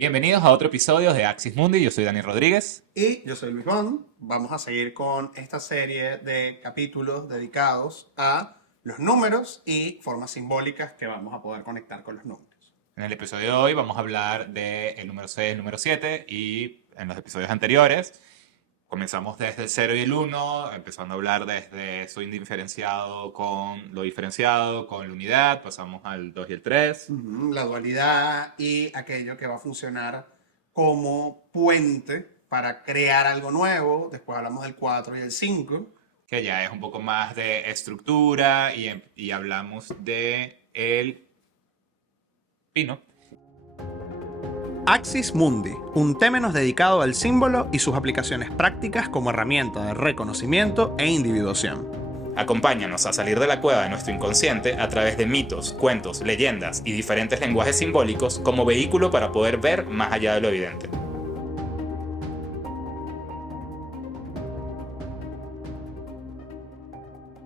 Bienvenidos a otro episodio de Axis Mundi. Yo soy Dani Rodríguez. Y yo soy Luis Bond. Vamos a seguir con esta serie de capítulos dedicados a los números y formas simbólicas que vamos a poder conectar con los números. En el episodio de hoy vamos a hablar del número 6, el número 7 y en los episodios anteriores comenzamos desde el 0 y el 1, empezando a hablar desde su indiferenciado con lo diferenciado, con la unidad, pasamos al 2 y el 3. La dualidad y aquello que va a funcionar como puente para crear algo nuevo. Después hablamos del 4 y el 5. Que ya es un poco más de estructura y hablamos de el pino. Axis Mundi, un temenos dedicado al símbolo y sus aplicaciones prácticas como herramienta de reconocimiento e individuación. Acompáñanos a salir de la cueva de nuestro inconsciente a través de mitos, cuentos, leyendas y diferentes lenguajes simbólicos como vehículo para poder ver más allá de lo evidente.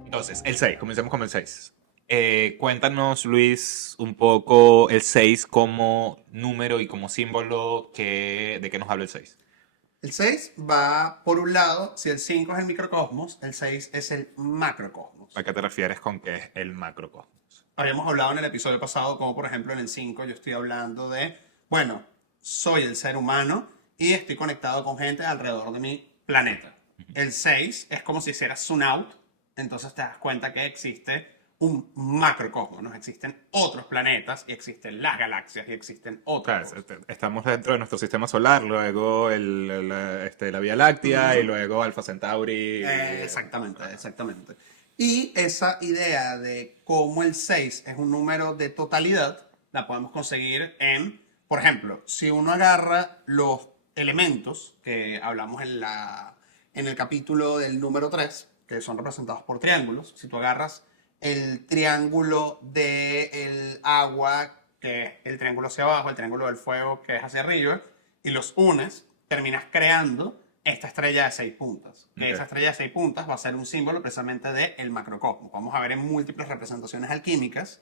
Entonces, el 6, comencemos con el 6. Cuéntanos, Luis, un poco el 6 como número y como símbolo, ¿de qué nos habla el 6? El 6 va, por un lado, si el 5 es el microcosmos, el 6 es el macrocosmos. ¿A qué te refieres con que es el macrocosmos? Habíamos hablado en el episodio pasado, como por ejemplo en el 5 yo estoy hablando de, bueno, soy el ser humano y estoy conectado con gente alrededor de mi planeta. El 6 es como si hicieras zoom out, entonces te das cuenta que existe un macrocosmos, ¿no? Existen otros planetas y existen las galaxias y existen otras Claro, cosas. estamos dentro de nuestro sistema solar, luego la Vía Láctea y luego Alpha Centauri. Exactamente. Y esa idea de cómo el 6 es un número de totalidad, la podemos conseguir en, por ejemplo, si uno agarra los elementos que hablamos en el capítulo del número 3, que son representados por triángulos, si tú agarras el triángulo del agua, que es el triángulo hacia abajo, el triángulo del fuego, que es hacia arriba, y los unes, terminas creando esta estrella de 6 puntas. Que esa estrella de 6 puntas va a ser un símbolo precisamente del macrocosmos. Vamos a ver en múltiples representaciones alquímicas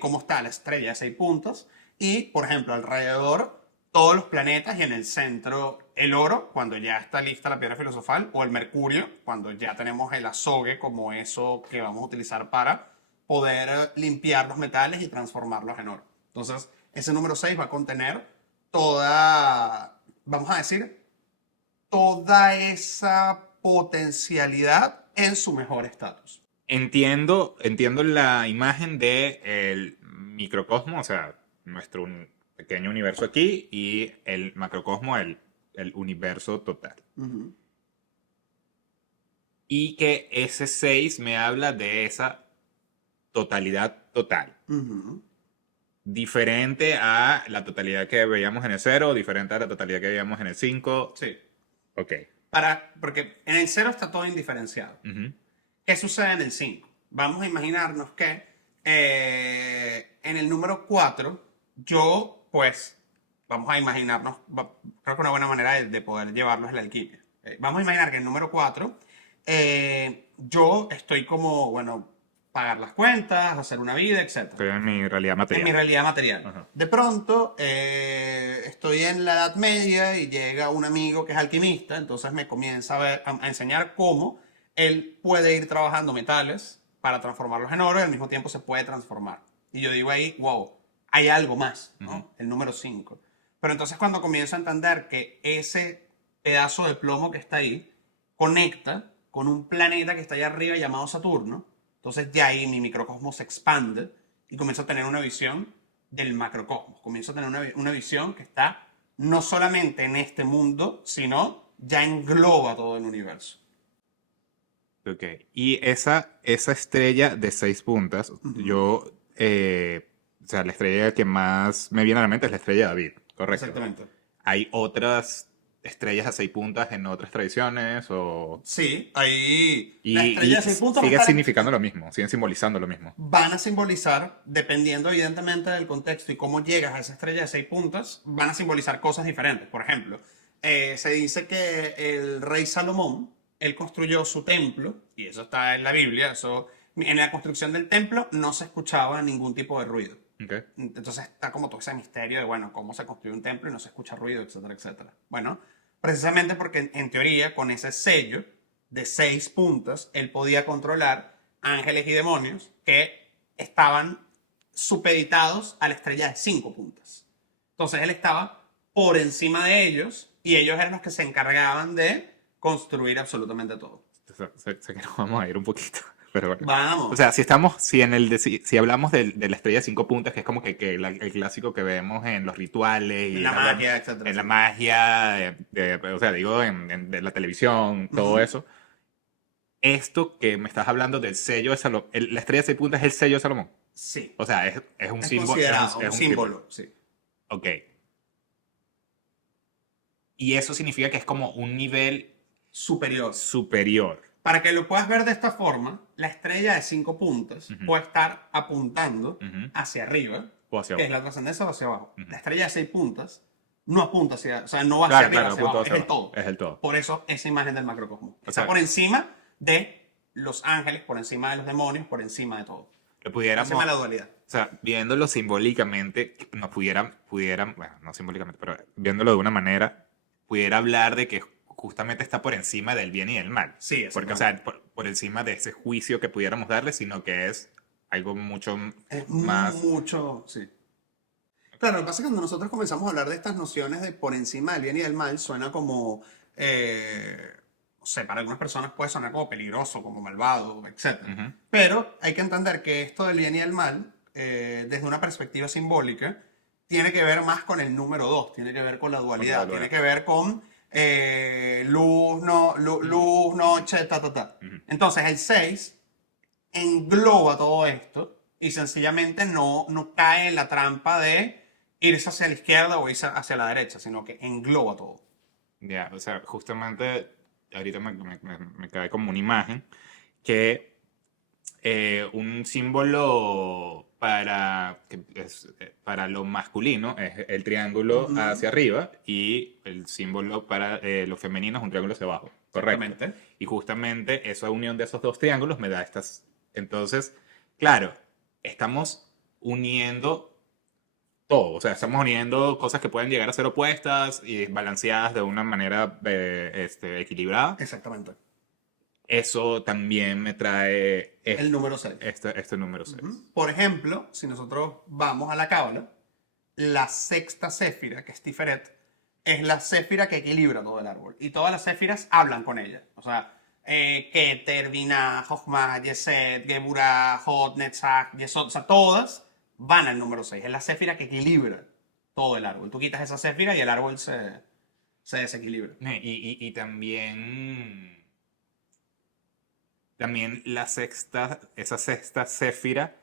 cómo está la estrella de 6 puntas y, por ejemplo, alrededor todos los planetas y en el centro el oro, cuando ya está lista la piedra filosofal, o el mercurio, cuando ya tenemos el azogue como eso que vamos a utilizar para poder limpiar los metales y transformarlos en oro. Entonces, ese número 6 va a contener toda, vamos a decir, toda esa potencialidad en su mejor estatus. Entiendo la imagen del microcosmo, o sea, nuestro pequeño universo aquí, y el macrocosmo, el universo total. Y que ese 6 me habla de esa totalidad total. Diferente a la totalidad que veíamos en el 0, diferente a la totalidad que veíamos en el 5. Sí. Ok. Porque en el 0 está todo indiferenciado. ¿Qué sucede en el 5? Vamos a imaginarnos que en el número 4, yo, pues, vamos a imaginarnos, creo que una buena manera de poder llevarlo es la alquimia. Vamos a imaginar que en el número 4, yo estoy como, bueno, pagar las cuentas, hacer una vida, etc. Estoy en mi realidad material. En mi realidad material. Ajá. De pronto, estoy en la Edad Media y llega un amigo que es alquimista, entonces me comienza a enseñar cómo él puede ir trabajando metales para transformarlos en oro y al mismo tiempo se puede transformar. Y yo digo ahí, wow, hay algo más, ¿no? El número 5. Pero entonces cuando comienzo a entender que ese pedazo de plomo que está ahí conecta con un planeta que está allá arriba llamado Saturno, entonces ya ahí mi microcosmos se expande y comienzo a tener una visión del macrocosmos. Comienzo a tener una visión que está no solamente en este mundo, sino ya engloba todo el universo. Ok. Y esa estrella de 6 puntas, o sea, la estrella que más me viene a la mente es la estrella de David, ¿correcto? Exactamente. ¿Hay otras estrellas a 6 puntas en otras tradiciones? Sí, ahí Y, la estrella de 6 puntos sigue significando lo mismo, siguen simbolizando lo mismo. van a simbolizar, dependiendo evidentemente del contexto y cómo llegas a esa estrella de 6 puntas, van a simbolizar cosas diferentes. Por ejemplo, se dice que el rey Salomón, él construyó su templo, y eso está en la Biblia, en la construcción del templo no se escuchaba ningún tipo de ruido. Ok. Entonces está como todo ese misterio de, bueno, cómo se construye un templo y no se escucha ruido, etcétera, etcétera. Bueno, precisamente porque en teoría con ese sello de 6 puntas, él podía controlar ángeles y demonios que estaban supeditados a la estrella de 5 puntas. Entonces él estaba por encima de ellos y ellos eran los que se encargaban de construir absolutamente todo. Sé que nos vamos a ir un poquito, pero bueno. O Vamos. sea, si hablamos de la estrella de 5 puntas, que es como que el clásico que vemos en los rituales En y la magia, etcétera, en la etcétera. magia, o sea, digo, de la televisión, todo Ujú. eso. Esto que me estás hablando del sello de Salomón, la estrella de 6 puntas es el sello de Salomón. Sí, O sea, es un es símbolo, considerado es un un símbolo. símbolo, sí. Ok. Y eso significa que es como un nivel Superior. superior. Para que lo puedas ver de esta forma, la estrella de 5 puntas Ujú, puede estar apuntando ujú. hacia arriba, O hacia que es abajo. la trascendencia, o hacia abajo. Ujú. La estrella de 6 puntas no apunta hacia, o sea, no va hacia Claro, arriba, claro, hacia apunto abajo, es hacia el abajo. todo. Es el todo. Por eso esa imagen del macrocosmos. O Está sea, por encima de los ángeles, por encima de los demonios, por encima de todo. lo Por encima pudiéramos, de la dualidad. o sea, viéndolo simbólicamente, nos pudieran, bueno, no simbólicamente, pero viéndolo de una manera, pudiera hablar de que justamente está por encima del bien y del mal. Sí, Porque, o exactamente. sea, por encima de ese juicio que pudiéramos darle, sino que es algo mucho Es más... mucho, sí. Claro, lo que pasa es que cuando nosotros comenzamos a hablar de estas nociones de por encima del bien y del mal, suena como, no sé, para algunas personas puede sonar como peligroso, como malvado, etcétera. Ujú, Pero hay que entender que esto del bien y del mal, desde una perspectiva simbólica, tiene que ver más con el número 2, tiene que ver con la con la dualidad, tiene dualidad. que ver con luz, no, luz, noche, ta, ta, ta. Ujú. Entonces el 6 engloba todo esto y sencillamente no cae en la trampa de irse hacia la izquierda o irse hacia la derecha, sino que engloba todo. Ya, o sea, justamente ahorita me cae como una imagen que un símbolo para lo masculino es el triángulo Ujú. hacia arriba y el símbolo para lo femenino es un triángulo hacia abajo, correcto. Exactamente. Y justamente esa unión de esos dos triángulos me da estas... Entonces, claro, estamos uniendo todo, o sea, estamos uniendo cosas que pueden llegar a ser opuestas y balanceadas de una manera equilibrada. Exactamente. Eso también me trae El número 6. este número 6. Ujú. Por ejemplo, si nosotros vamos a la cábala, la sexta séfira, que es Tiferet, es la séfira que equilibra todo el árbol. Y todas las séfiras hablan con ella. O sea, Keter, Binah, Jochma, Yesed, Geburah, Hod, Netzach, Yesod, o sea, todas van al número 6. Es la séfira que equilibra todo el árbol. Tú quitas esa séfira y el árbol se desequilibra. Y también esa sexta séfira,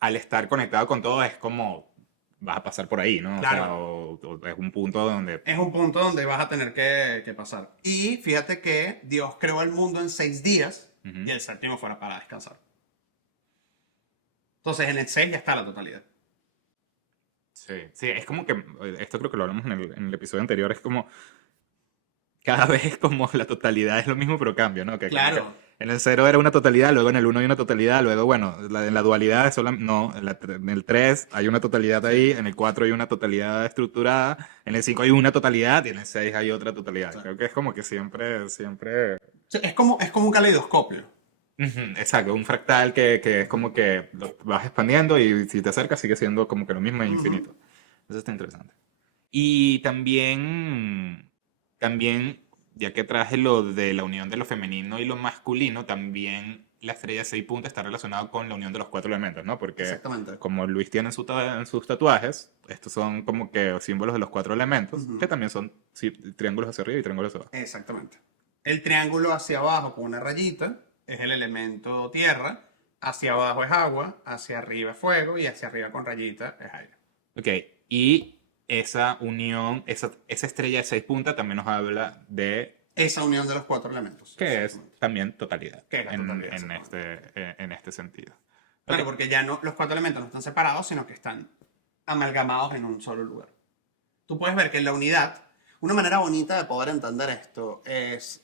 al estar conectado con todo, es como vas a pasar por ahí, ¿no? O sea, Claro, o es un punto donde... es un punto donde vas a tener que pasar. Y fíjate que Dios creó el mundo en 6 días y Ujú. el séptimo fuera para descansar. Entonces en el 6 ya está la totalidad. Sí, sí, es como que, esto creo que lo hablamos en el episodio anterior, es como cada vez como la totalidad es lo mismo, pero cambia, ¿no? Que como que Claro, en el cero era una totalidad, luego en el uno hay una totalidad, luego, bueno, en la dualidad es no, en el 3 hay una totalidad sí, ahí, en el 4 hay una totalidad estructurada, en el 5 hay una totalidad y en el 6 hay otra totalidad. sí. Creo que es como que siempre... Sí, es como un caleidoscopio. Ujú, exacto, un fractal que es como que lo vas expandiendo y si te acercas sigue siendo como que lo mismo e Ujú. infinito. Eso está interesante. Y también, ya que traje lo de la unión de lo femenino y lo masculino, también la estrella de 6 puntas está relacionada con la unión de los cuatro elementos, ¿no? Porque Exactamente. como Luis tiene en sus tatuajes, estos son como que símbolos de los cuatro elementos, que Ujú. también son sí, triángulos hacia arriba y triángulos hacia abajo. Exactamente. El triángulo hacia abajo con una rayita es el elemento tierra, hacia abajo es agua, hacia arriba es fuego y hacia arriba con rayita es aire. Ok, y esa unión, esa estrella de 6 puntas también nos habla de Esa unión de los cuatro elementos. que es Exactamente. también totalidad Que es la en, totalidad, en exactamente. este sentido. Ok. Claro, porque ya no, los cuatro elementos no están separados, sino que están amalgamados en un solo lugar. Tú puedes ver que la unidad, una manera bonita de poder entender esto es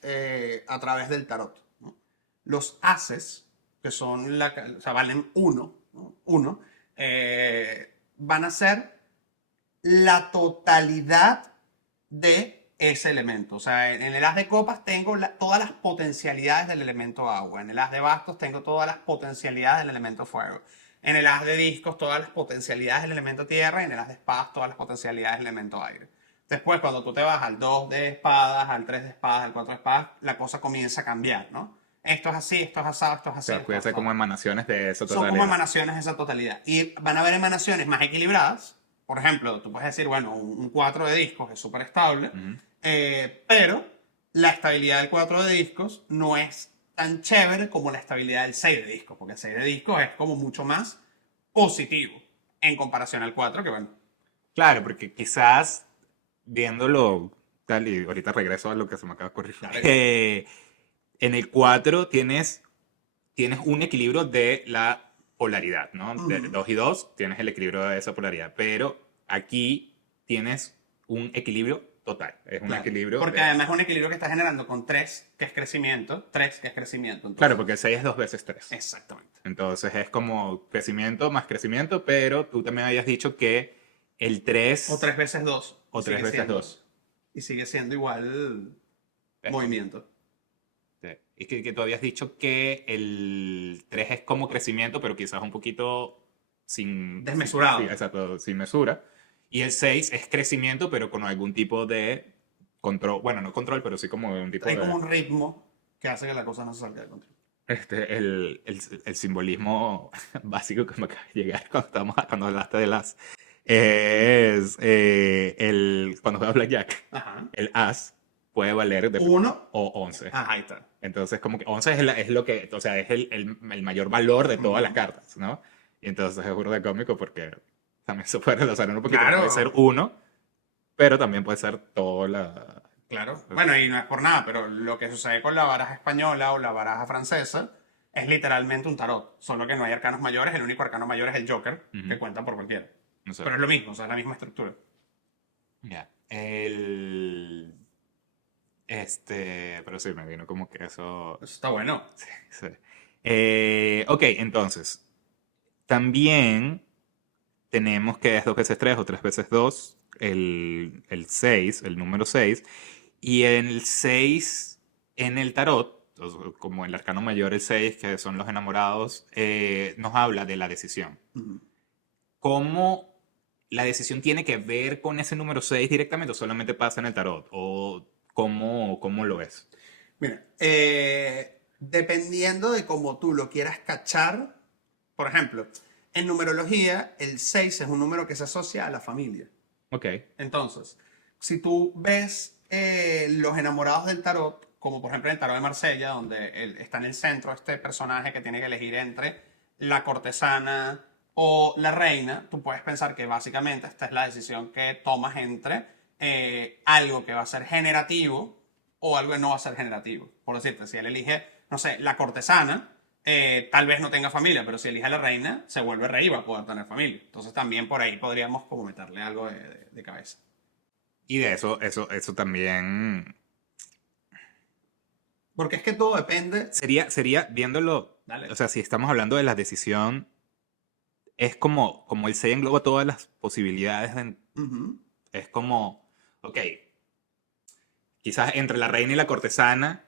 a través del tarot, ¿no? Los ases, que son o sea, valen uno, ¿no? Uno, van a ser la totalidad de ese elemento. O sea, en el as de copas tengo todas las potencialidades del elemento agua. En el as de bastos tengo todas las potencialidades del elemento fuego. En el as de discos todas las potencialidades del elemento tierra. Y en el as de espadas todas las potencialidades del elemento aire. Después, cuando tú te vas al 2 de espadas, al 3 de espadas, al 4 de espadas, la cosa comienza a cambiar, ¿no? Esto es así, esto es asado, esto es O así. sea, Esto puede es ser asado. como emanaciones de esa Son como totalidad. emanaciones de esa totalidad. Y van a haber emanaciones más equilibradas. Por ejemplo, tú puedes decir, bueno, un 4 de discos es súper estable, Ujú. pero la estabilidad del 4 de discos no es tan chévere como la estabilidad del 6 de discos, porque el 6 de discos es como mucho más positivo en comparación al 4, que bueno. Claro, porque quizás viéndolo tal, y ahorita regreso a lo que se me acaba de ocurrir. Dale. En el 4 tienes un equilibrio de la polaridad, ¿no? De Ujú. 2 y 2 tienes el equilibrio de esa polaridad, pero aquí tienes un equilibrio total. Es un Claro. equilibrio Porque de... además es un equilibrio que está generando con 3, que es crecimiento, 3, que es crecimiento. Claro, Entonces, porque el 6 es 2 veces 3. exactamente. Entonces es como crecimiento más crecimiento, pero tú también habías dicho que el 3 O 3 veces 2. o 3 veces 2. Y sigue siendo igual Es como- movimiento. sí. Es que tú habías dicho que el 3 es como crecimiento, pero quizás un poquito Desmesurado. sí, exacto, sin mesura. Y el 6 es crecimiento, pero con algún tipo de control. Bueno, no control, pero sí como un tipo Hay de... como un ritmo que hace que la cosa no se salga de control. el simbolismo básico que me acaba de llegar cuando hablaste de las es cuando juegas Blackjack, Ajá. el as puede valer de 1. o 11. Ajá, ahí está. Entonces, como que 11 es lo que, o sea, es el mayor valor de todas las Ujú. cartas, ¿no? Y entonces es burda de cómico porque también se puede relacionar un poquito. Puede ser Claro, uno, pero también puede ser toda la... claro. Bueno, y no es por nada, pero lo que sucede con la baraja española o la baraja francesa es literalmente un tarot. Solo que no hay arcanos mayores, el único arcano mayor es el Joker, que Ujú. cuenta por cualquiera. No sé. Pero es lo mismo, o sea, es la misma estructura. Ya. Pero sí, me vino como que eso... Eso está bueno. Sí. Ok, entonces, también tenemos que es 2 veces 3 o 3 veces 2 el 6, el número 6. Y en el 6, en el tarot, como el arcano mayor, el 6, que son los enamorados, nos habla de la decisión. Ujú. ¿Cómo la decisión tiene que ver con ese número 6 directamente o solamente pasa en el tarot? ¿O cómo lo ves? Mira, dependiendo de cómo tú lo quieras cachar, por ejemplo, en numerología, el 6 es un número que se asocia a la familia. Ok. Entonces, si tú ves los enamorados del tarot, como por ejemplo en el tarot de Marsella, donde está en el centro este personaje que tiene que elegir entre la cortesana o la reina, tú puedes pensar que básicamente esta es la decisión que tomas entre algo que va a ser generativo o algo que no va a ser generativo. Por decirte, si él elige, no sé, la cortesana, tal vez no tenga familia, pero si elige a la reina, se vuelve rey y va a poder tener familia. Entonces también por ahí podríamos como meterle algo de cabeza. Y de eso también Porque es que todo depende. sería viéndolo, Dale. o sea, si estamos hablando de la decisión, es como el 6 engloba todas las posibilidades, Ujú. es como, ok, quizás entre la reina y la cortesana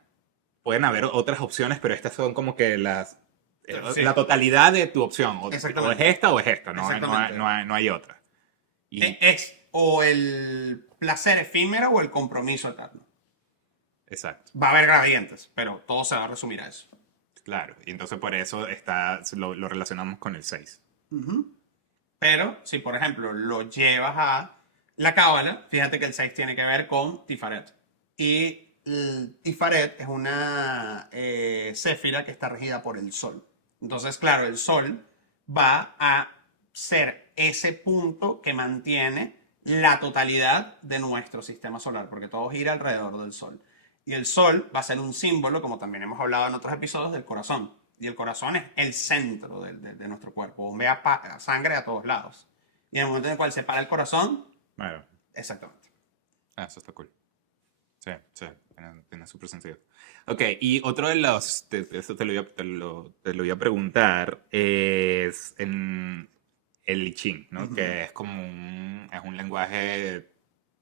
pueden haber otras opciones, pero estas son como que Sí, la totalidad de tu opción, o es exactamente. esta o es esta, Exactamente. no hay otra. Y, Es o el placer efímero o el compromiso eterno. exacto, Va a haber gradientes, pero todo se va a resumir a eso. claro, y entonces por eso lo relacionamos con el 6. Ujú. Pero si, por ejemplo, lo llevas a la cábala, fíjate que el 6 tiene que ver con Tifaret. Y el Tifaret es una céfira que está regida por el Sol. Entonces, claro, el Sol va a ser ese punto que mantiene la totalidad de nuestro sistema solar, porque todo gira alrededor del Sol. Y el Sol va a ser un símbolo, como también hemos hablado en otros episodios, del corazón. Y el corazón es el centro de nuestro cuerpo. Bombea sangre a todos lados. Y en el momento en el cual se para el corazón, Bueno, exactamente. eso está cool. Sí, sí, tiene súper sentido. Ok, y otro de los, eso te lo iba a preguntar, es el I Ching, ¿no? Que es como es un lenguaje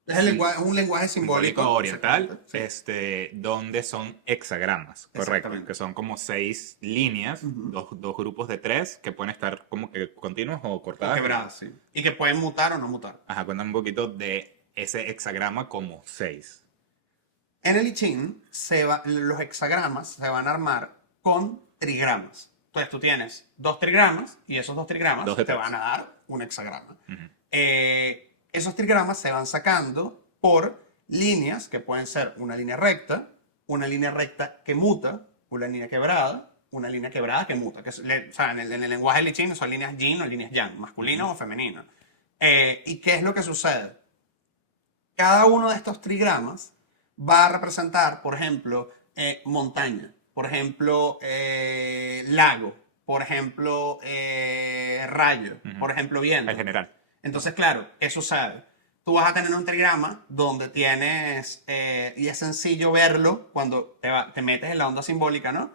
Es un lenguaje simbólico oriental, exactamente, sí. donde son hexagramas, correcto, Exactamente. que son como 6 líneas, Ujú. dos grupos de 3 que pueden estar como que continuos o O cortadas. quebradas, sí. Y que pueden mutar o no mutar. Ajá, cuéntame un poquito de ese hexagrama como 6. En el I Ching, los hexagramas se van a armar con trigramas. Entonces tú tienes dos trigramas y esos dos trigramas Dos de te 3. van a dar un hexagrama. Esos trigramas se van sacando por líneas que pueden ser una línea recta que muta, una línea quebrada que muta. O sea, en el lenguaje del I Ching son líneas yin o líneas yang, masculino o femenino. ¿Y qué es lo que sucede? Cada uno de estos trigramas va a representar, por ejemplo, montaña, por ejemplo, lago, por ejemplo, rayo, por ejemplo, En viento. general. Entonces, claro, ¿qué sucede? Tú vas a tener un trigrama donde tienes, y es sencillo verlo cuando te metes en la onda simbólica, ¿no?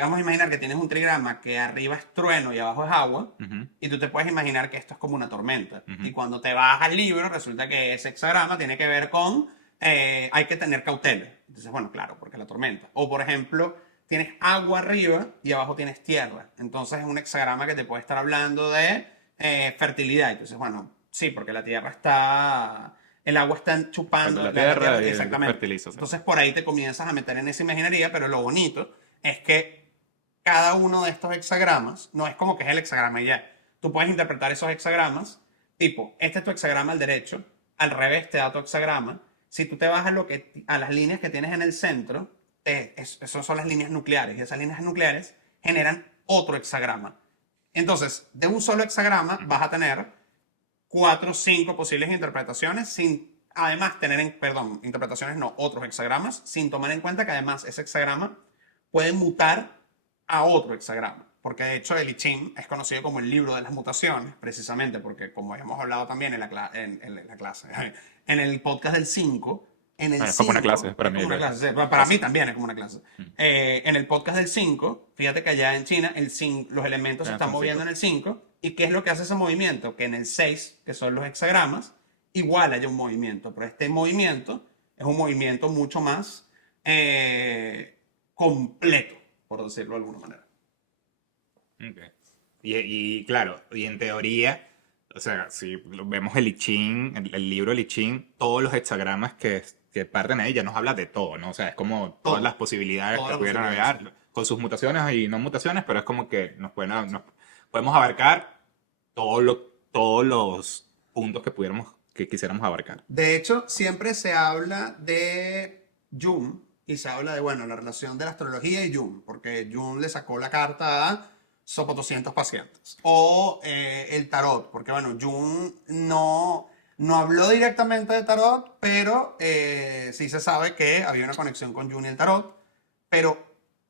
Vamos a imaginar que tienes un trigrama que arriba es trueno y abajo es agua, y tú te puedes imaginar que esto es como una tormenta. Y cuando te vas al libro, resulta que ese hexagrama tiene que ver con hay que tener cautela. Entonces, bueno, claro, porque la tormenta. O, por ejemplo, tienes agua arriba y abajo tienes tierra. Entonces, es un hexagrama que te puede estar hablando de fertilidad. Entonces, bueno, sí, porque la tierra está. El agua está chupando La la tierra tierra, y el exactamente. fertilizo. Sí. Entonces, por ahí te comienzas a meter en esa imaginería, pero lo bonito es que cada uno de estos hexagramas no es como que es el hexagrama y ya. Tú puedes interpretar esos hexagramas, tipo, este es tu hexagrama al derecho, al revés te da tu hexagrama. Si tú te vas a las líneas que tienes en el centro, esas son las líneas nucleares, y esas líneas nucleares generan otro hexagrama. Entonces, de un solo hexagrama vas a tener 4 o 5 posibles interpretaciones sin además interpretaciones no, otros hexagramas, sin tomar en cuenta que además ese hexagrama puede mutar a otro hexagrama. Porque de hecho el I Ching es conocido como el libro de las mutaciones, precisamente porque como hemos hablado también en la clase, en el podcast del 5, en el Es como una clase 5 para es mí. como una clase, para mí también es como una clase. En el podcast del 5, fíjate que allá en China los elementos se están Son moviendo 5. en el 5. ¿Y qué es lo que hace ese movimiento? Que en el 6, que son los hexagramas, igual haya un movimiento. Pero este movimiento es un movimiento mucho más completo, por decirlo de alguna manera. Okay. Y claro, y en teoría, o sea, si vemos el I Ching, el libro del I Ching, todos los hexagramas que parten ahí ya nos habla de todo, ¿no? O sea, es como todas las posibilidades Todas que las pudieran posibilidades, haber, con sus mutaciones y no mutaciones, pero es como que nos podemos abarcar todos los puntos que quisiéramos abarcar. De hecho, siempre se habla de Jung y se habla de, bueno, la relación de la astrología y Jung, porque Jung le sacó la carta a Sopo 200 pacientes. O el tarot, porque, bueno, Jung no habló directamente de tarot, pero sí se sabe que había una conexión con Jung y el tarot. Pero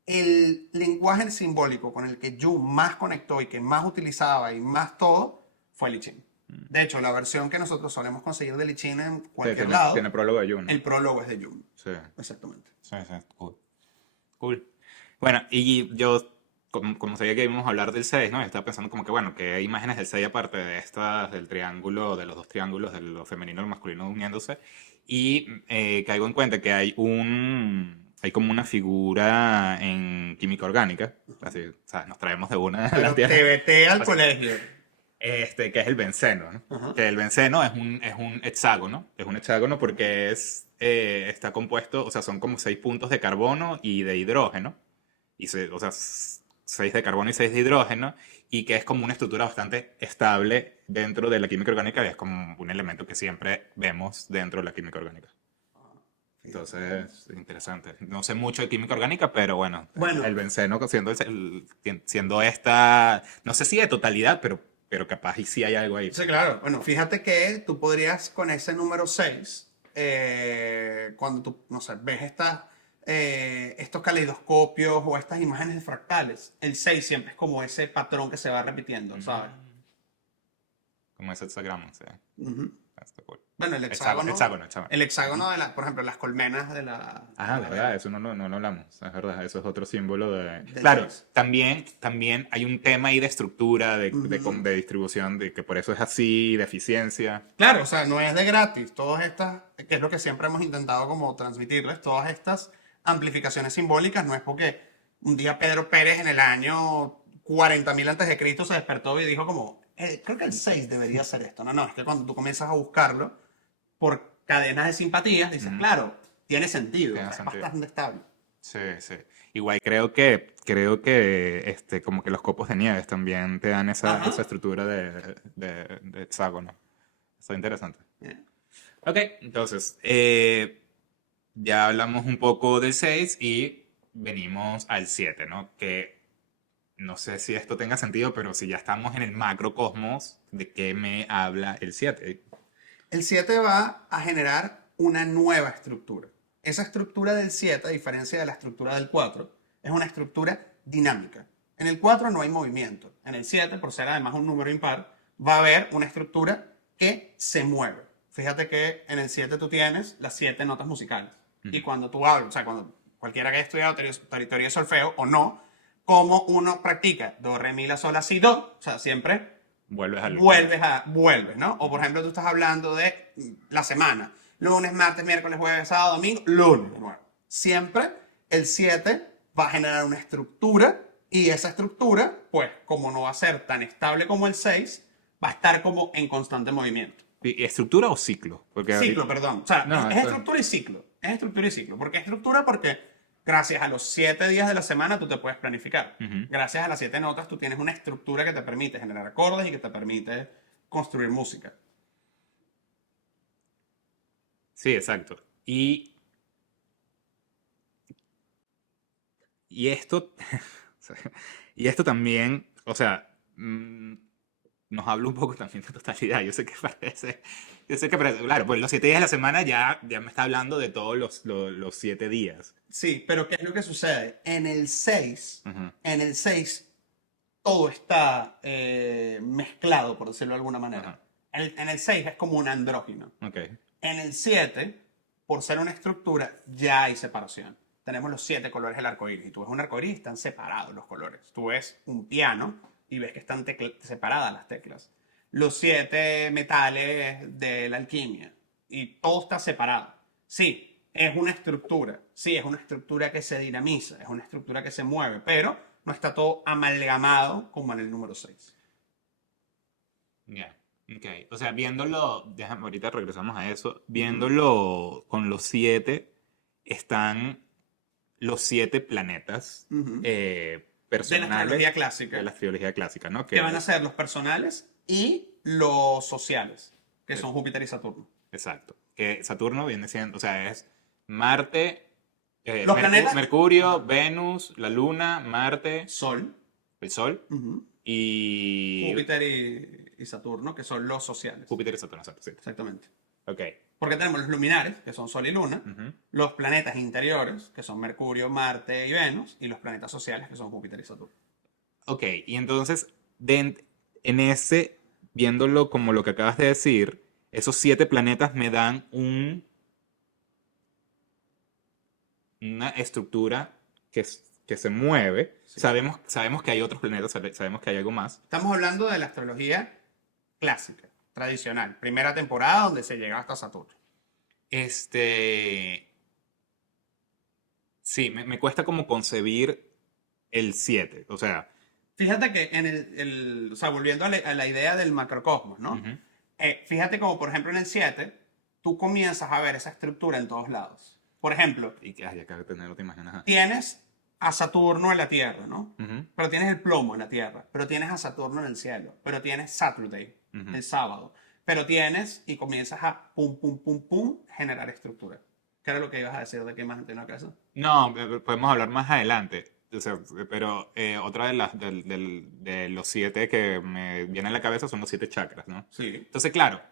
el lenguaje simbólico con el que Jung más conectó y que más utilizaba y más todo fue el I Ching. De hecho, la versión que nosotros solemos conseguir del I Ching en Sí, cualquier lado, tiene prólogo de Jung, ¿no? el prólogo es de Jung. Sí, Exactamente. sí, sí, cool. Cool. Bueno, y yo, como sabía que íbamos a hablar del 6, ¿no? Yo estaba pensando como que, bueno, que hay imágenes del 6 aparte de estas, del triángulo, de los dos triángulos, de lo femenino y lo masculino uniéndose, y caigo en cuenta que hay como una figura en química orgánica, así, o sea, nos traemos de una de Pero las tierras, TBT al así, colegio. que es el benceno, ¿no? Ajá. Que el benceno es un hexágono porque está compuesto, o sea, son como 6 puntos de carbono y de hidrógeno, o sea, 6 de carbono y 6 de hidrógeno, y que es como una estructura bastante estable dentro de la química orgánica, y es como un elemento que siempre vemos dentro de la química orgánica. Entonces, interesante. No sé mucho de química orgánica, pero bueno, Bueno, el benceno siendo esta, no sé si de totalidad, pero capaz y sí hay algo ahí. sí, claro. Bueno, fíjate que tú podrías con ese número 6, cuando tú, no sé, ves estos caleidoscopios o estas imágenes fractales, el 6 siempre es como ese patrón que se va repitiendo, ¿sabes? Como ese hexagrama, sí. Ujú. Está cool. Bueno, el hexágono. Hexágono. El hexágono por ejemplo, las colmenas de la. Ah, de verdad, eso no lo hablamos, es verdad, eso es otro símbolo de... Del Claro, 6. también hay un tema ahí de estructura, Ujú. de distribución, de que por eso es así, de eficiencia. Claro, o sea, no es de gratis. Todas estas, que es lo que siempre hemos intentado como transmitirles, todas estas amplificaciones simbólicas, no es porque un día Pedro Pérez en el año 40.000 antes de Cristo se despertó y dijo como, creo que el 6 debería ser esto. No, no, es que cuando tú comienzas a buscarlo por cadenas de simpatías, dices, Ujú, claro, tiene sentido, tiene es sentido. bastante estable. Sí, sí. Igual creo que como que los copos de nieves también te dan esa Ajá. estructura de hexágono. Eso es interesante. Eh, Ok, entonces, ya hablamos un poco del 6 y venimos al 7, ¿no? Que no sé si esto tenga sentido, pero si ya estamos en el macrocosmos, ¿de qué me habla el 7? El 7 va a generar una nueva estructura. Esa estructura del 7, a diferencia de la estructura del 4, es una estructura dinámica. En el 4 no hay movimiento. En el 7, por ser además un número impar, va a haber una estructura que se mueve. Fíjate que en el 7 tú tienes las 7 notas musicales. Y cuando tú hablas, o sea, cuando cualquiera que haya estudiado teoría de solfeo o no, como uno practica do, re, mi, la, sol, la, si, do, o sea, siempre Vuelves al comienzo. vuelves, ¿no? O por ejemplo, tú estás hablando de la semana. Lunes, martes, miércoles, jueves, sábado, domingo, lunes de nuevo. Siempre el 7 va a generar una estructura y esa estructura, pues como no va a ser tan estable como el 6, va a estar como en constante movimiento. ¿Y estructura o ciclo? Porque ahorita... Ciclo, perdón. O sea, No, es eso... estructura y ciclo. Es estructura y ciclo. ¿Por qué estructura? Porque gracias a los 7 días de la semana tú te puedes planificar. Ujú. Gracias a las 7 notas tú tienes una estructura que te permite generar acordes y que te permite construir música. Sí, exacto. Y esto, y esto también, o sea, nos habla un poco también de totalidad. Yo sé que parece, claro, pues los 7 días de la semana ya me está hablando de todos los 7 días. Sí, pero ¿qué es lo que sucede? Ujú, En el 6 todo está mezclado, por decirlo de alguna manera. ajá, En el 6 es como un andrógino. ok, En el 7, por ser una estructura, ya hay separación. Tenemos los 7 colores del arco iris. Y tú ves un arco iris y están separados los colores. Tú ves un piano y ves que están separadas las teclas. Los 7 metales de la alquimia. Y todo está separado. Sí, es una estructura. Sí, es una estructura que se dinamiza. Es una estructura que se mueve. Pero no está todo amalgamado como en el número 6. ya, ok. O sea, viéndolo, déjame, ahorita regresamos a eso, Ujú. viéndolo con los 7, están los 7 planetas Ujú. De la astrología personales de clásica, la astrología clásica, ¿no? que van a ser los personales y los sociales, que Es- son Júpiter y Saturno. exacto. Que Saturno viene siendo, o sea, es Marte, Los planetas, Mercurio, ajá, Venus, la Luna, Marte, Sol, el Sol ujú, y Júpiter y Saturno, que son los sociales. Júpiter y Saturno, exacto, sí. Exactamente. Ok. Porque tenemos los luminares, que son Sol y Luna, Ujú. los planetas interiores, que son Mercurio, Marte y Venus, y los planetas sociales, que son Júpiter y Saturno. Ok, y entonces, en ese, viéndolo como lo que acabas de decir, esos 7 planetas me dan una estructura que se mueve. Sí. Sabemos que hay otros planetas, sabemos que hay algo más. Estamos hablando de la astrología clásica, tradicional, primera temporada donde se llega hasta Saturno. Este, sí, me cuesta como concebir el 7. O sea, Fíjate que o sea, volviendo a la idea del macrocosmos, ¿no? ujú, Fíjate como, por ejemplo, en el 7 tú comienzas a ver esa estructura en todos lados. Por ejemplo, y que ay, acabo de tener otra imagen. Ajá. tienes a Saturno en la Tierra, ¿no? Ujú, Pero tienes el plomo en la Tierra, pero tienes a Saturno en el cielo, pero tienes Saturday, ujú. el sábado, pero tienes y comienzas a pum, pum, pum, pum, generar estructura. ¿Qué era lo que ibas a decir de qué imagen tenía casa? No, podemos hablar más adelante. O sea, pero otra de los 7 que me viene a la cabeza son los 7 chakras, ¿no? Sí. Entonces, claro,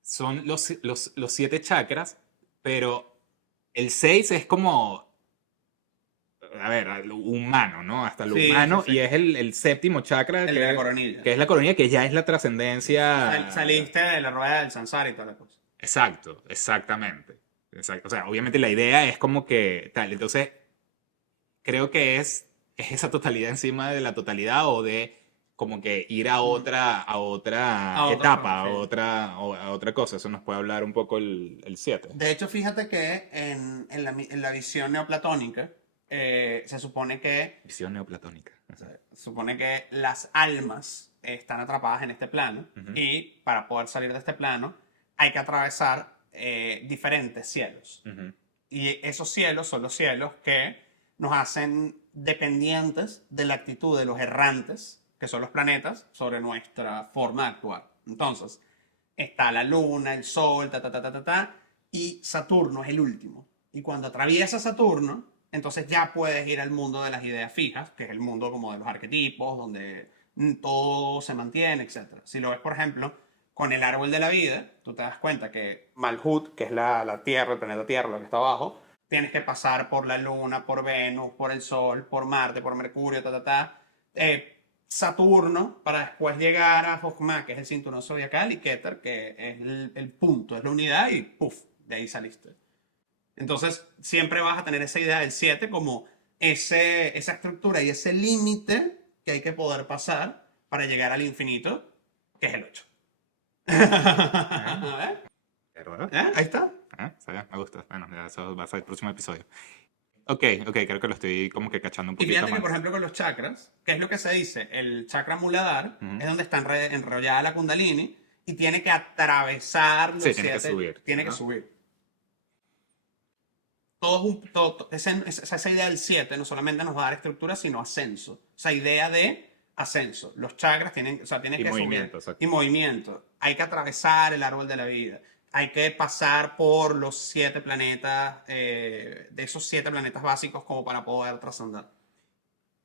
son los 7 chakras, pero el 6 es como, a ver, a lo humano, ¿no? Hasta lo Sí, humano, sí, sí. y es el séptimo chakra, El de la coronilla. que es la coronilla, que ya es la trascendencia. Saliste de la rueda del samsara y toda la cosa. Exacto, exactamente. Exacto. O sea, obviamente la idea es como que tal. Entonces, creo que es esa totalidad encima de la totalidad o de como que ir a otra A otra etapa, cosa, sí. a otra cosa. Eso nos puede hablar un poco el 7. De hecho, fíjate que en la visión neoplatónica se supone que Visión neoplatónica. las almas están atrapadas en este plano Ujú. y para poder salir de este plano hay que atravesar diferentes cielos. Ujú. Y esos cielos son los cielos que nos hacen dependientes de la actitud de los errantes, que son los planetas, sobre nuestra forma de actuar. Entonces, está la Luna, el Sol, y Saturno es el último. Y cuando atraviesa Saturno, entonces ya puedes ir al mundo de las ideas fijas, que es el mundo como de los arquetipos, donde todo se mantiene, etc. Si lo ves, por ejemplo, con el árbol de la vida, tú te das cuenta que Malhut, que es la Tierra, el planeta Tierra, lo que está abajo, tienes que pasar por la Luna, por Venus, por el Sol, por Marte, por Mercurio, Saturno, para después llegar a Jokma, que es el cinturón zodiacal, y Keter, que es el punto, es la unidad, y ¡puf! De ahí saliste. Entonces, siempre vas a tener esa idea del 7 como esa estructura y ese límite que hay que poder pasar para llegar al infinito, que es el 8. ¿Verdad? Ahí está. Está bien, me gusta. Bueno, ya eso va a ser el próximo episodio. Ok, creo que lo estoy como que cachando un Y poquito fíjate que, más. por ejemplo, con los chakras, ¿qué es lo que se dice? El chakra muladhara Ujú. es donde está enrollada la kundalini y tiene que atravesar los Sí, tiene que 7. subir, Tiene que ¿no? subir. Esa idea del 7 no solamente nos va a dar estructura, sino ascenso. Esa idea de ascenso. Los chakras tienen, o sea, tienes Y que movimiento, subir. exacto. Y movimiento. Hay que atravesar el árbol de la vida. Hay que pasar por los 7 planetas, de esos 7 planetas básicos como para poder trascender.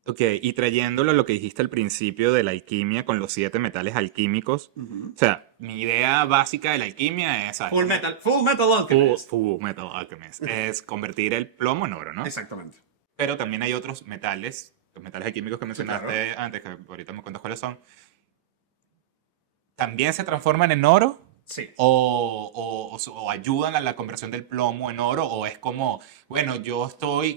Ok, y trayéndolo a lo que dijiste al principio de la alquimia con los 7 metales alquímicos. Ujú. O sea, mi idea básica de la alquimia es... Full Metal Alchemist. Full Metal Alchemist. Es convertir el plomo en oro, ¿no? Exactamente. Pero también hay otros metales, los metales alquímicos que mencionaste claro. antes, que ahorita me cuentas cuáles son. ¿También se transforman en oro? Sí. O ayudan a la conversión del plomo en oro, o es como, bueno,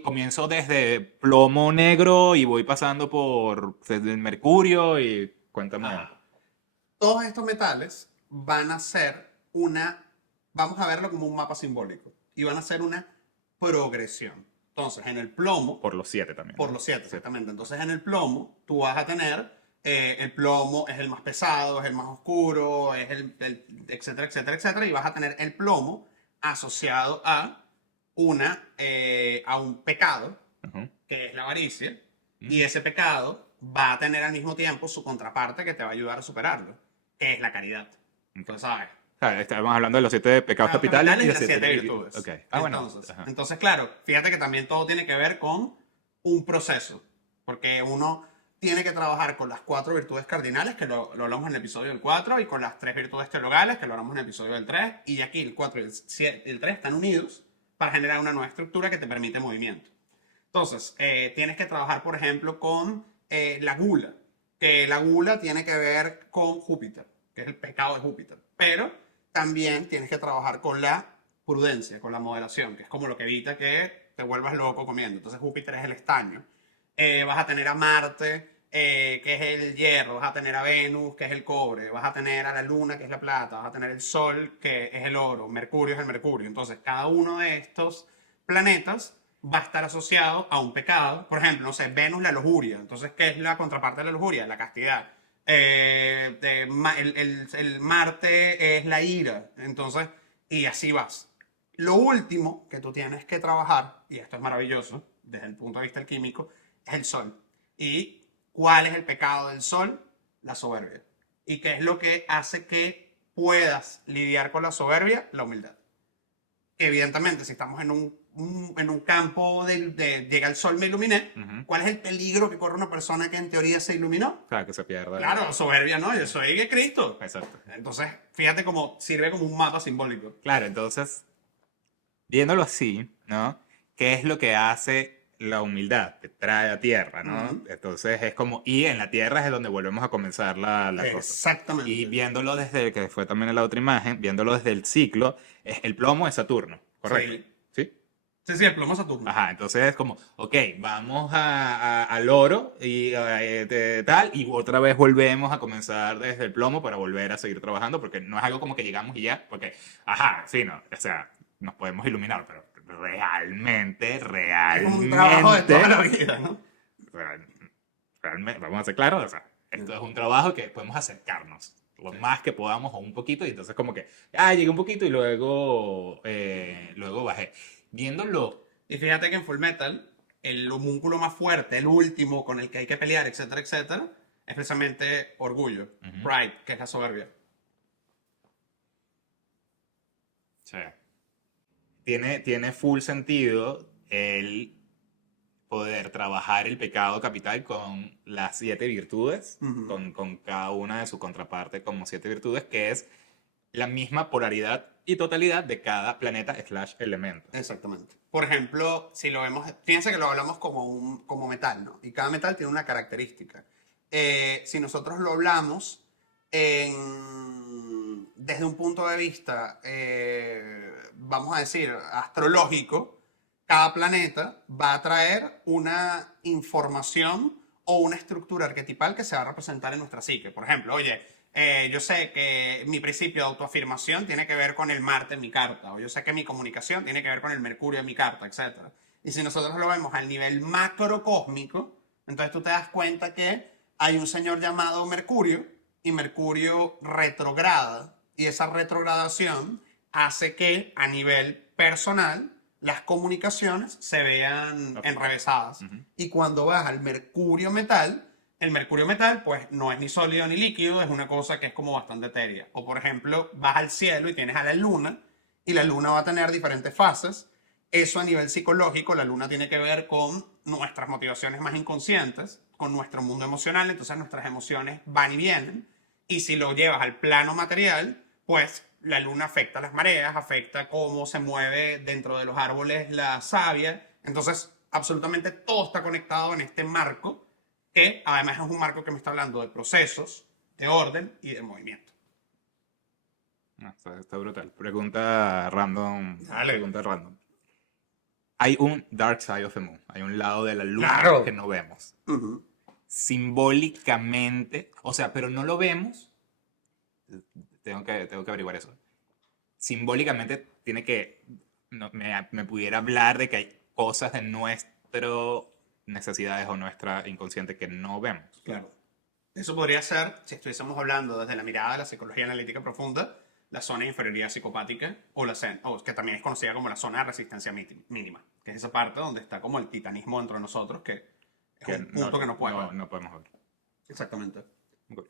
comienzo desde plomo negro y voy pasando por desde el mercurio y cuéntame. Todos estos metales van a ser vamos a verlo como un mapa simbólico, y van a ser una progresión. Entonces, en el plomo, Por los 7 también. por ¿no? los 7, exactamente. Entonces, en el plomo, tú vas a tener, el plomo es el más pesado, es el más oscuro, es etcétera, etcétera, etcétera, y vas a tener el plomo asociado a un pecado, Ujú. que es la avaricia, y ese pecado va a tener al mismo tiempo su contraparte que te va a ayudar a superarlo, que es la caridad. Entonces, ¿sabes? O sea, estábamos hablando de los 7 pecados capitales Y y las 7 virtudes. Ok. Entonces, Ajá. entonces, claro, fíjate que también todo tiene que ver con un proceso, porque uno tiene que trabajar con las 4 virtudes cardinales, que lo hablamos en el episodio del 4, y con las 3 virtudes teologales, que lo hablamos en el episodio del 3, y aquí el 4 y el 3 están unidos para generar una nueva estructura que te permite movimiento. Entonces, tienes que trabajar, por ejemplo, con la gula, que la gula tiene que ver con Júpiter, que es el pecado de Júpiter, pero también tienes que trabajar con la prudencia, con la moderación, que es como lo que evita que te vuelvas loco comiendo. Entonces Júpiter es el estaño. Vas a tener a Marte, que es el hierro, vas a tener a Venus, que es el cobre, vas a tener a la Luna, que es la plata, vas a tener el Sol, que es el oro, Mercurio es el mercurio. Entonces cada uno de estos planetas va a estar asociado a un pecado. Por ejemplo, no sé, Venus, la lujuria. Entonces, ¿qué es la contraparte de la lujuria? La castidad. El Marte es la ira. Entonces, y así vas. Lo último que tú tienes que trabajar, y esto es maravilloso desde el punto de vista químico, es el sol. ¿Y cuál es el pecado del sol? La soberbia. ¿Y qué es lo que hace que puedas lidiar con la soberbia? La humildad. Que evidentemente, si estamos en un campo de llega el sol, me iluminé, ¿cuál es el peligro que corre una persona que en teoría se iluminó? Claro, que se pierda. Claro, soberbia, ¿no? Yo soy que Cristo. Exacto. Entonces, fíjate cómo sirve como un mapa simbólico. Claro, entonces, viéndolo así, ¿no? ¿Qué es lo que hace la humildad te trae a tierra, ¿no? Ujú. Entonces es como, y en la tierra es donde volvemos a comenzar la cosa. Exactamente. Y viéndolo desde, que fue también en la otra imagen, viéndolo desde el ciclo, el plomo es Saturno, ¿correcto? Sí. ¿Sí? Sí, sí, el plomo Saturno. Ajá, entonces es como, ok, vamos al oro y tal, y otra vez volvemos a comenzar desde el plomo para volver a seguir trabajando, porque no es algo como que llegamos y ya, porque, ajá, sí, no, o sea, nos podemos iluminar, pero realmente, Es un trabajo de toda la realmente, vida, ¿no? realmente, vamos a ser claros, o sea, esto es un trabajo que podemos acercarnos lo más que podamos o un poquito, y entonces como que, llegué un poquito y luego bajé. Viéndolo. Y fíjate que en Full Metal, el homúnculo más fuerte, el último con el que hay que pelear, etcétera, etcétera, es precisamente orgullo, Ujú. pride, que es la soberbia. Sí. Tiene full sentido el poder trabajar el pecado capital con las 7 virtudes, Ujú. con cada una de su contraparte como 7 virtudes, que es la misma polaridad y totalidad de cada planeta / elemento. Exactamente. Por ejemplo, si lo vemos, piensa que lo hablamos como metal, ¿no? Y cada metal tiene una característica. Si nosotros lo hablamos desde un punto de vista, vamos a decir, astrológico, cada planeta va a traer una información o una estructura arquetipal que se va a representar en nuestra psique. Por ejemplo, oye, yo sé que mi principio de autoafirmación tiene que ver con el Marte en mi carta, o yo sé que mi comunicación tiene que ver con el Mercurio en mi carta, etc. Y si nosotros lo vemos al nivel macrocósmico, entonces tú te das cuenta que hay un señor llamado Mercurio y Mercurio retrograda, y esa retrogradación hace que a nivel personal las comunicaciones se vean enrevesadas. Ujú. Y cuando vas al mercurio metal, el mercurio metal, pues no es ni sólido ni líquido, es una cosa que es como bastante etérea. O por ejemplo, vas al cielo y tienes a la luna, y la luna va a tener diferentes fases. Eso a nivel psicológico, la luna tiene que ver con nuestras motivaciones más inconscientes, con nuestro mundo emocional, entonces nuestras emociones van y vienen. Y si lo llevas al plano material, pues la luna afecta las mareas, afecta cómo se mueve dentro de los árboles la savia. Entonces, absolutamente todo está conectado en este marco, que además es un marco que me está hablando de procesos, de orden y de movimiento. Está brutal. Pregunta random. Dale. Pregunta random. Hay un dark side of the moon. Hay un lado de la luna Claro. que no vemos. Uh-huh. Simbólicamente, o sea, pero no lo vemos. Tengo que averiguar eso. Simbólicamente tiene que, me pudiera hablar de que hay cosas de nuestras necesidades o nuestra inconsciente que no vemos. Claro. Eso podría ser, si estuviésemos hablando desde la mirada de la psicología analítica profunda, la zona de inferioridad psicopática o que también es conocida como la zona de resistencia mínima, que es esa parte donde está como el titanismo dentro de nosotros, que es un punto que no podemos ver. No podemos ver. Exactamente. Ok.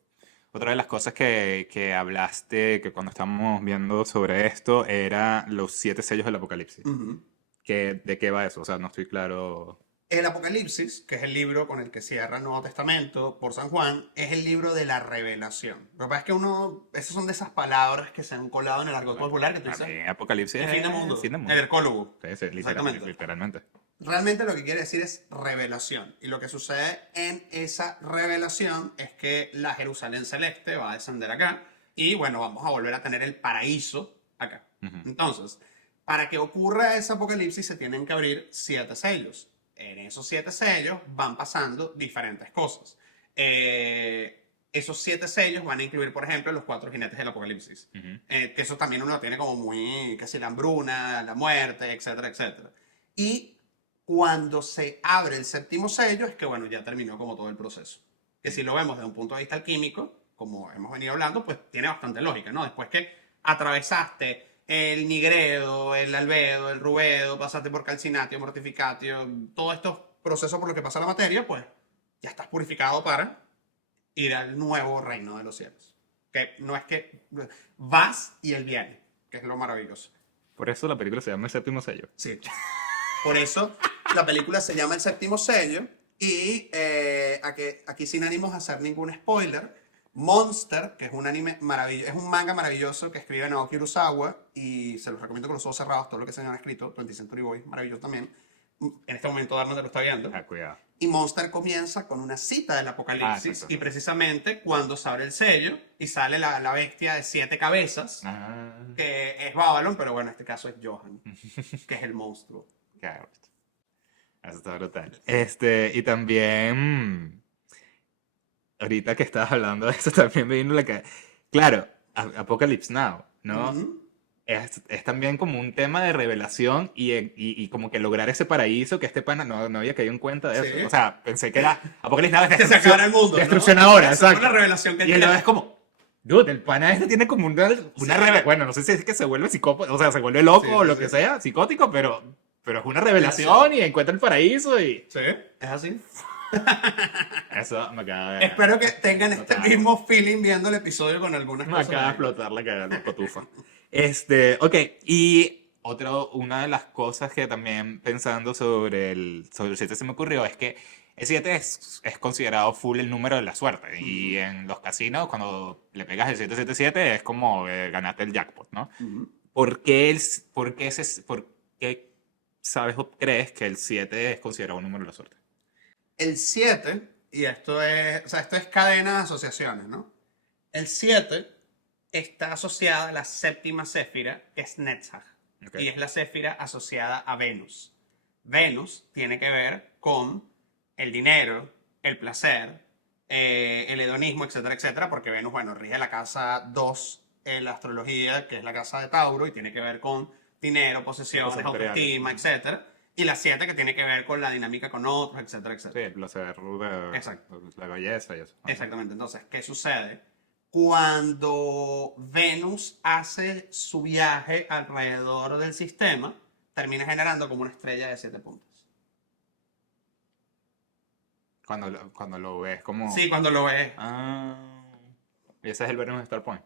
Otra de las cosas que hablaste, que cuando estábamos viendo sobre esto, era los 7 sellos del Apocalipsis. Uh-huh. ¿De qué va eso? O sea, no estoy claro. El Apocalipsis, que es el libro con el que cierra el Nuevo Testamento por San Juan, es el libro de la revelación. Lo que pasa es que esas son de esas palabras que se han colado en el argot popular que tú Para dices, mí, Apocalipsis el es fin del mundo, fin del mundo. el hercólogo. Sí, sí, Exactamente. literalmente. Realmente lo que quiere decir es revelación. Y lo que sucede en esa revelación es que la Jerusalén celeste va a descender acá y bueno, vamos a volver a tener el paraíso acá. Ujú. Entonces, para que ocurra ese apocalipsis se tienen que abrir 7 sellos. En esos 7 sellos van pasando diferentes cosas. Esos 7 sellos van a incluir, por ejemplo, los 4 jinetes del apocalipsis. Ujú. Que eso también uno lo tiene como muy, que si la hambruna, la muerte, etcétera, etcétera. Y cuando se abre el 7.º sello es que, bueno, ya terminó como todo el proceso. Que si lo vemos desde un punto de vista alquímico, como hemos venido hablando, pues tiene bastante lógica, ¿no? Después que atravesaste el nigredo, el albedo, el rubedo, pasaste por calcinatio, mortificatio, todos estos procesos por los que pasa la materia, pues ya estás purificado para ir al nuevo reino de los cielos. Que no es que vas y él viene, que es lo maravilloso. Por eso la película se llama El Séptimo Sello. Sí. Por eso la película se llama El Séptimo Sello y aquí sin ánimos a hacer ningún spoiler, Monster, que es un anime maravilloso, es un manga maravilloso que escribe Naoki Urasawa y se los recomiendo con los ojos cerrados todo lo que se han escrito, 20th Century Boys, maravilloso también. en este momento Darna te lo está viendo. Ah, cuidado. Y Monster comienza con una cita del apocalipsis. exacto. Y precisamente cuando se abre el sello y sale la bestia de 7 cabezas, Ah, que es Babylon, pero bueno, en este caso es Johan, que es el monstruo. claro. Eso está brutal. Y también, ahorita que estabas hablando de eso, también me vino la que. Claro, Apocalypse Now, ¿no? Ujú. Es también como un tema de revelación y como que lograr ese paraíso que este pana no había caído en cuenta de eso. Sí. O sea, pensé que era Apocalypse Now es Que se acabara el mundo, ¿no? destrucción ahora, Esa fue exacto. la revelación que Y él tiene. es como, dude, el pana este tiene como una Sí. bueno, no sé si es que se vuelve psicópata, o sea, se vuelve loco Sí, o sí, lo sí. que sea, psicótico, pero es una revelación y encuentra el paraíso y Sí, es así. eso me acaba de. Espero que tengan este Total. mismo feeling viendo el episodio con algunas Me cosas. acaba de ahí. explotar la cagada de cotufa. Ok, y una de las cosas que también pensando sobre el 7 se me ocurrió es que el 7 es considerado full el número de la suerte. Y Ujú, en los casinos, cuando le pegas el 777 es como ganaste el jackpot, ¿no? ujú. ¿Por qué sabes o crees que el 7 es considerado un número de la suerte? El 7 y esto es cadena de asociaciones, ¿no? El 7 está asociada a la séptima céfira, que es Netzach, Ok. y es la céfira asociada a Venus. Venus tiene que ver con el dinero, el placer, el hedonismo, etcétera, etcétera, porque Venus, bueno, rige la casa 2 en la astrología, que es la casa de Tauro, y tiene que ver con dinero, posesiones, Cosas materiales. autoestima, etcétera. Y la 7 que tiene que ver con la dinámica con otros, etcétera, Sí, etcétera. el placer, Exacto. la belleza y eso. Ajá. Exactamente. Entonces, ¿qué sucede? Cuando Venus hace su viaje alrededor del sistema, termina generando como una estrella de 7 puntas. Cuando lo ves como. Sí, cuando lo ves. Ah. Y ese es el Venus Star Point.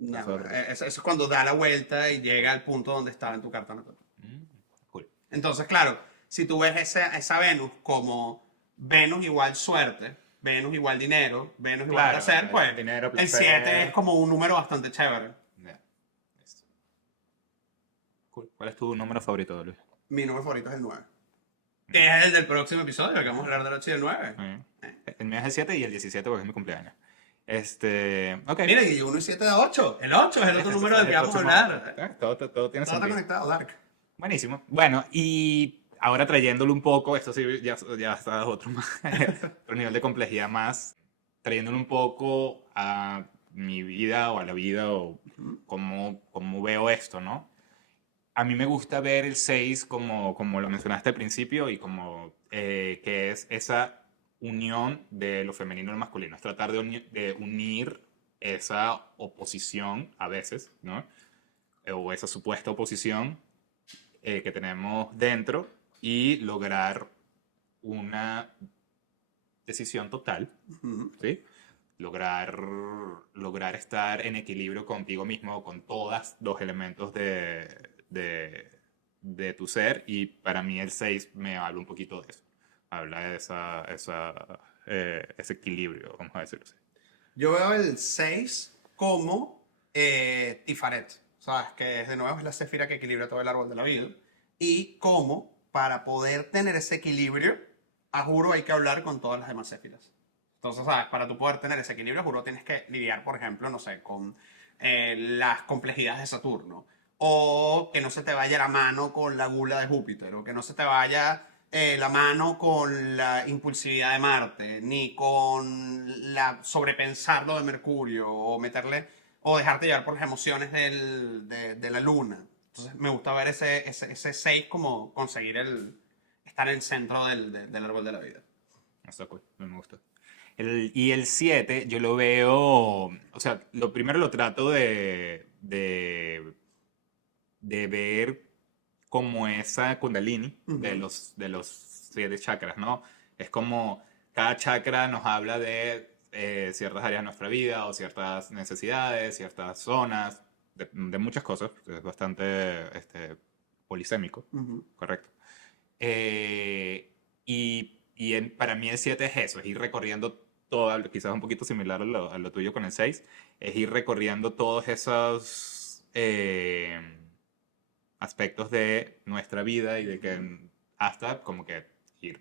No, Nosotros. eso es cuando da la vuelta y llega al punto donde estaba en tu carta natal. Mm, cool. Entonces, claro, si tú ves esa Venus como Venus igual suerte, Venus igual dinero, Venus igual Claro, placer, pues dinero, el placer. 7 es como un número bastante chévere. Ya, listo. Cool. ¿Cuál es tu número favorito, Luis? Mi número favorito es el 9. Que es el del próximo episodio, que vamos a hablar del 8 y el 9. El mío es el 7 y el 17 porque es mi cumpleaños. Ok. Mira, y 1 y 7 de 8. El 8 es el otro Este número es del que el vamos a próximo. hablar. Todo tiene Todo está sentido. conectado, Dark. Buenísimo. Bueno, y ahora trayéndolo un poco, esto sí ya está a otro, otro nivel de complejidad más, trayéndolo un poco a mi vida o a la vida o cómo veo esto, ¿no? A mí me gusta ver el 6 como lo mencionaste al principio y como que es esa unión de lo femenino y lo masculino. Es tratar de unir esa oposición a veces, ¿no? O esa supuesta oposición que tenemos dentro y lograr una decisión total, Ujú. ¿sí? Lograr estar en equilibrio contigo mismo, con todos los elementos de tu ser. Y para mí el 6 me habla un poquito de eso. Habla de ese equilibrio, vamos a decirlo así. Yo veo el 6 como Tifaret, ¿sabes? Que de nuevo es la cefira que equilibra todo el árbol de la vida. Y como para poder tener ese equilibrio, a juro hay que hablar con todas las demás céfiras. Entonces, ¿sabes? Para tú poder tener ese equilibrio, a juro tienes que lidiar, por ejemplo, no sé, con las complejidades de Saturno. O que no se te vaya la mano con la gula de Júpiter. O que no se te vaya la mano con la impulsividad de Marte, ni con la sobrepensarlo de Mercurio, o meterle, o dejarte llevar por las emociones de la Luna. Entonces me gusta ver ese 6 como conseguir estar en el centro del árbol de la vida. Está cool, me gusta. Y el 7 yo lo veo, o sea, lo primero lo trato de ver como esa kundalini de los 7 chakras, ¿no? Es como cada chakra nos habla de ciertas áreas de nuestra vida o ciertas necesidades, ciertas zonas, de muchas cosas. Es bastante polisémico, Ujú. correcto. Para mí el 7 es eso, es ir recorriendo todo, quizás un poquito similar a lo tuyo con el 6, es ir recorriendo todos esos aspectos de nuestra vida y de que hasta como que ir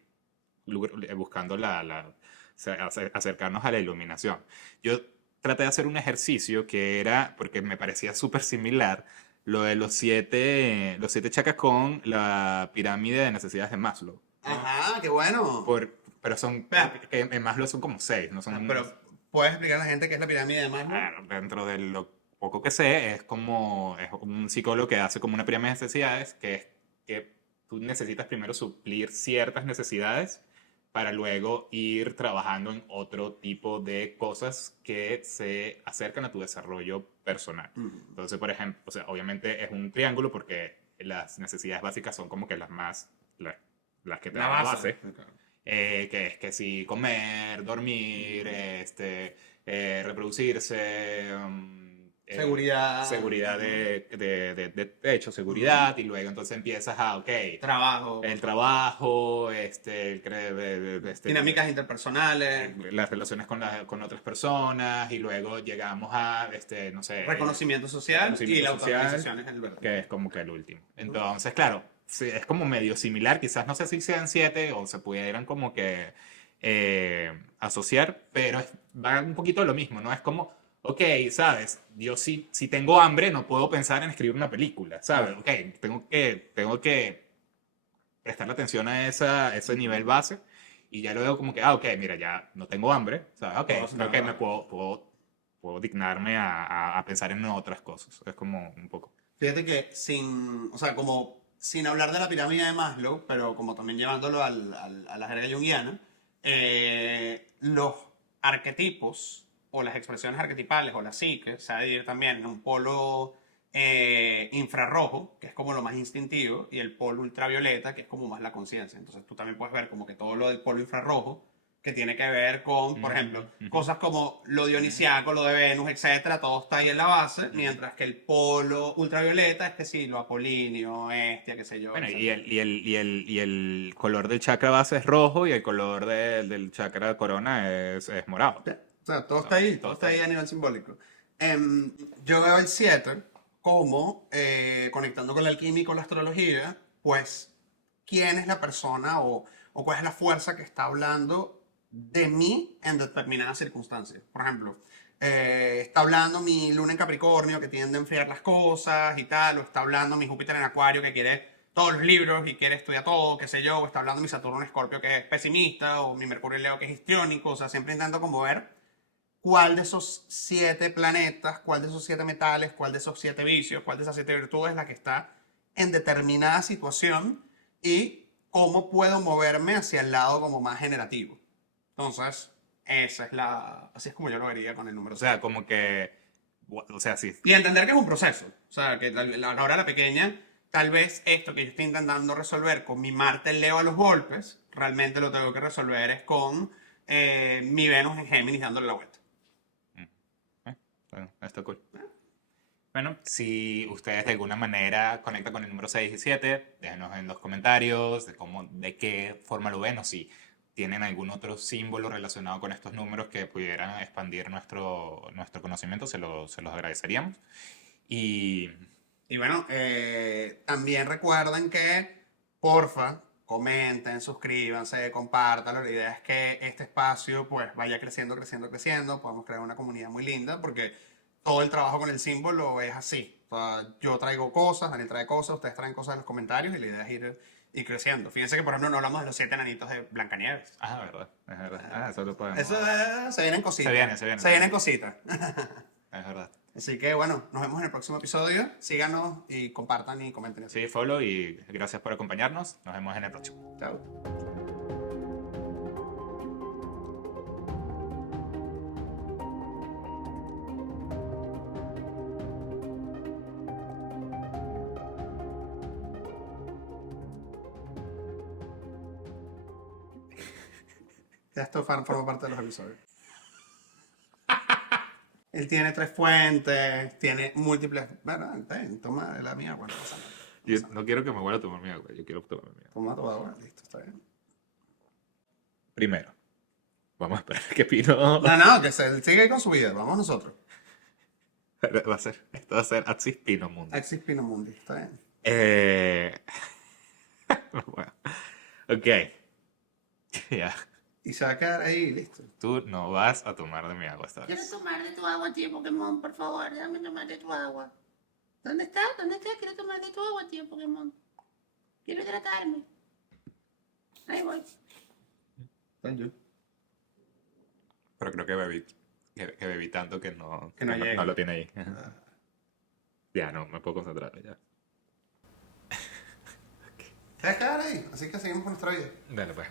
buscando acercarnos a la iluminación. Yo traté de hacer un ejercicio que era, porque me parecía súper similar, lo de los siete chakras con la pirámide de necesidades de Maslow, ¿no? Ajá, qué bueno. Pero son, Espera, en Maslow son como seis, no son... pero ¿puedes explicar a la gente qué es la pirámide de Maslow? Dentro de lo poco que sé, es como es un psicólogo que hace como una pirámide de necesidades, que es que tú necesitas primero suplir ciertas necesidades para luego ir trabajando en otro tipo de cosas que se acercan a tu desarrollo personal. Entonces, por ejemplo, o sea, obviamente es un triángulo porque las necesidades básicas son como que las que te La dan la base. base, que es que si comer, dormir, reproducirse, Seguridad. seguridad de techo, seguridad, y luego entonces empiezas a, ok, Trabajo. el trabajo, Dinámicas interpersonales. las relaciones con otras personas, y luego llegamos a, no sé, Reconocimiento social y la reconocimiento social, autorrealización es el verde. que es como que el último. Entonces, claro, sí, es como medio similar, quizás no sé si sean siete o se pudieran como que asociar, pero va un poquito a lo mismo, ¿no? Es como, ok, ¿sabes? Yo si tengo hambre no puedo pensar en escribir una película, ¿sabes? Ok, tengo que prestarle atención a ese nivel base y ya luego como que, ok, mira, ya no tengo hambre, ¿sabes? Ok, Puedo creo que me trabajar. puedo dignarme a pensar en otras cosas. Es como un poco... Fíjate que o sea, como sin hablar de la pirámide de Maslow, pero como también llevándolo a la jerga junguiana, los arquetipos o las expresiones arquetipales o la psique se va a dividir también en un polo infrarrojo, que es como lo más instintivo, y el polo ultravioleta, que es como más la conciencia. Entonces tú también puedes ver como que todo lo del polo infrarrojo que tiene que ver con, por ejemplo, cosas como lo dionisiaco, lo de Venus, etcétera, todo está ahí en la base, mientras que el polo ultravioleta es que sí, lo apolíneo, qué sé yo, Bueno, etcétera. y el color del chakra base es rojo y el color del chakra corona es morado. O sea, todo está ahí, todo está ahí a nivel simbólico. Yo veo el 7 como, conectando con la alquimia y con la astrología, pues, quién es la persona o cuál es la fuerza que está hablando de mí en determinadas circunstancias. Por ejemplo, está hablando mi luna en Capricornio que tiende a enfriar las cosas y tal, o está hablando mi Júpiter en Acuario que quiere todos los libros y quiere estudiar todo, qué sé yo, o está hablando mi Saturno en Escorpio que es pesimista, o mi Mercurio en Leo que es histriónico, o sea, siempre intento como ver cuál de esos 7 planetas, cuál de esos 7 metales, cuál de esos 7 vicios, cuál de esas 7 virtudes es la que está en determinada situación y cómo puedo moverme hacia el lado como más generativo. Entonces, así es como yo lo vería con el número O 7. sea, como que, o sea, sí. Y entender que es un proceso. O sea, que a la hora de la pequeña, tal vez esto que yo estoy intentando resolver con mi Marte en Leo a los golpes, realmente lo tengo que resolver es con mi Venus en Géminis dándole la vuelta. Bueno, está cool. Bueno, si ustedes de alguna manera conectan con el número 6 y 7, déjenos en los comentarios de qué forma lo ven o si tienen algún otro símbolo relacionado con estos números que pudieran expandir nuestro conocimiento, se los agradeceríamos. Y Y bueno, también recuerden que, porfa, comenten, suscríbanse, compártanlo. La idea es que este espacio pues vaya creciendo, creciendo, creciendo. Podamos crear una comunidad muy linda porque todo el trabajo con el símbolo es así. O sea, yo traigo cosas, Daniel trae cosas, ustedes traen cosas en los comentarios y la idea es ir creciendo. Fíjense que, por ejemplo, no hablamos de los 7 enanitos de Blancanieves. verdad, es verdad. Eso lo podemos... Eso se vienen cositas. Se viene. Se vienen cositas. Es verdad. Así que bueno, nos vemos en el próximo episodio. Síganos y compartan y comenten. Sí, follow y gracias por acompañarnos. Nos vemos en el próximo. Chao. Ya esto forma parte de los episodios. Él tiene 3 fuentes, tiene múltiples. Bueno, toma la mía, bueno, no pasa nada. Yo no quiero que me vuelva a tomar mi agua, yo quiero tomarme mi agua. Toma tu agua, listo, está bien. Primero, vamos a esperar que Pino... No, que se sigue con su vida, vamos nosotros. Esto va a ser Axis Pino Mundo. Axis Pinomundi, está bien. Bueno, Ok. Ya. Y se va a quedar ahí, listo. Tú no vas a tomar de mi agua esta Quiero vez. tomar de tu agua, tío Pokémon, por favor, déjame tomar de tu agua. ¿Dónde está? ¿Dónde está? Quiero tomar de tu agua, tío Pokémon. Quiero hidratarme. Ahí voy. Thank you. Pero creo que bebí tanto que no, Que no llega. no lo tiene ahí. Ya, no, me puedo concentrar ya. Te vas a quedar ahí, así que seguimos con nuestra vida. Dale, pues.